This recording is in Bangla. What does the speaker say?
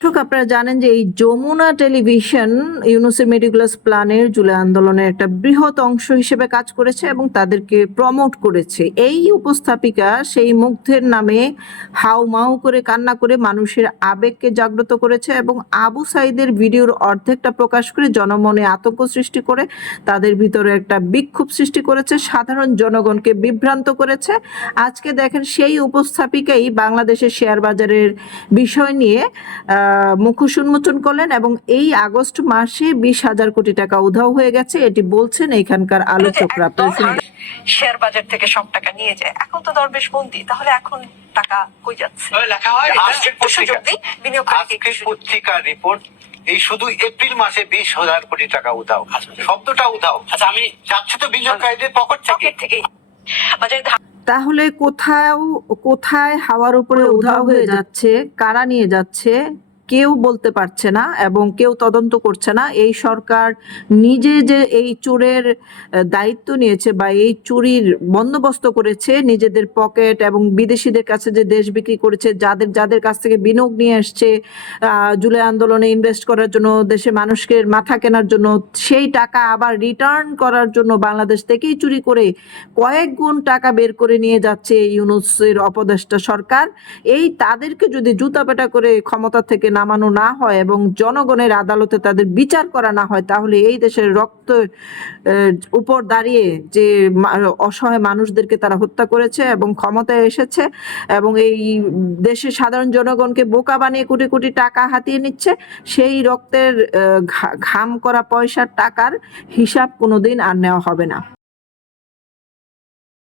দর্শক, আপনারা জানেন যে এই যমুনা টেলিভিশন ইউনূসের মেটিকুলাস প্ল্যানের জুলাই আন্দোলনের একটা বৃহৎ অংশ হিসেবে কাজ করেছে এবং তাদেরকে প্রমোট করেছে। এই উপস্থাপিকা সেই মুগ্ধের নামে হাউমাউ করে কান্না করে মানুষের আবেগকে জাগ্রত করেছে এবং আবু সাঈদের ভিডিওর অর্ধেকটা প্রকাশ করে জনমনে আতঙ্ক সৃষ্টি করে তাদের ভিতরে একটা বিক্ষোভ সৃষ্টি করেছে, সাধারণ জনগণকে বিভ্রান্ত করেছে। আজকে দেখেন সেই উপস্থাপিকাই বাংলাদেশের শেয়ার বাজারের বিষয় নিয়ে মুখোশ উন্মোচন করলেন এবং এই আগস্ট মাসে 20,000 কোটি টাকা উধাও হয়ে গেছে, এটি বলছেন এখানকার আলোচকরা। আপনারা শুনবেন। শেয়ার বাজার থেকে সব টাকা নিয়ে যায়, এখন তো দরবেশ বন্দি, তাহলে এখন টাকা কই যাচ্ছে? লেখা হয় আজকের পত্রিকার রিপোর্ট, এই শুধু এপ্রিল মাসে 20,000 কোটি টাকা উধাও। শব্দটা উধাও, আচ্ছা আমি যাচ্ছে তো বিনিয়োগকারীদের পকেট থেকে। তাহলে কোথায় হাওয়ার উপরে উধাও হয়ে যাচ্ছে, কারা নিয়ে যাচ্ছে কেউ বলতে পারছে না এবং কেউ তদন্ত করছে না। এই সরকার নিজে যে এই চোরের দায়িত্ব নিয়েছে বা এই চুরির বন্দোবস্ত করেছে, নিজেদের পকেট এবং বিদেশিদের কাছে যে দেশ বিক্রি করেছে, যাদের কাছ থেকে বিনিয়োগ নিয়ে আসছে জুলাই আন্দোলনে ইনভেস্ট করার জন্য, দেশে মানুষকে মাথা কেনার জন্য, সেই টাকা আবার রিটার্ন করার জন্য বাংলাদেশ থেকেই চুরি করে কয়েক গুণ টাকা বের করে নিয়ে যাচ্ছে ইউনূসের অপদেষ্টা সরকার। এই তাদেরকে যদি জুতাপেটা করে ক্ষমতা থেকে নামানো না হয় এবং জনগণের আদালতে তাদের বিচার করা না হয়, তাহলে এই দেশের রক্ত উপর দাঁড়িয়ে যে অসহায় মানুষদেরকে তারা হত্যা করেছে এবং ক্ষমতায় এসেছে এবং এই দেশের সাধারণ জনগণকে বোকা বানিয়ে কোটি কোটি টাকা হাতিয়ে নিচ্ছে, সেই রক্তের ঘাম করা পয়সার টাকার হিসাব কোনোদিন আর নেওয়া হবে না।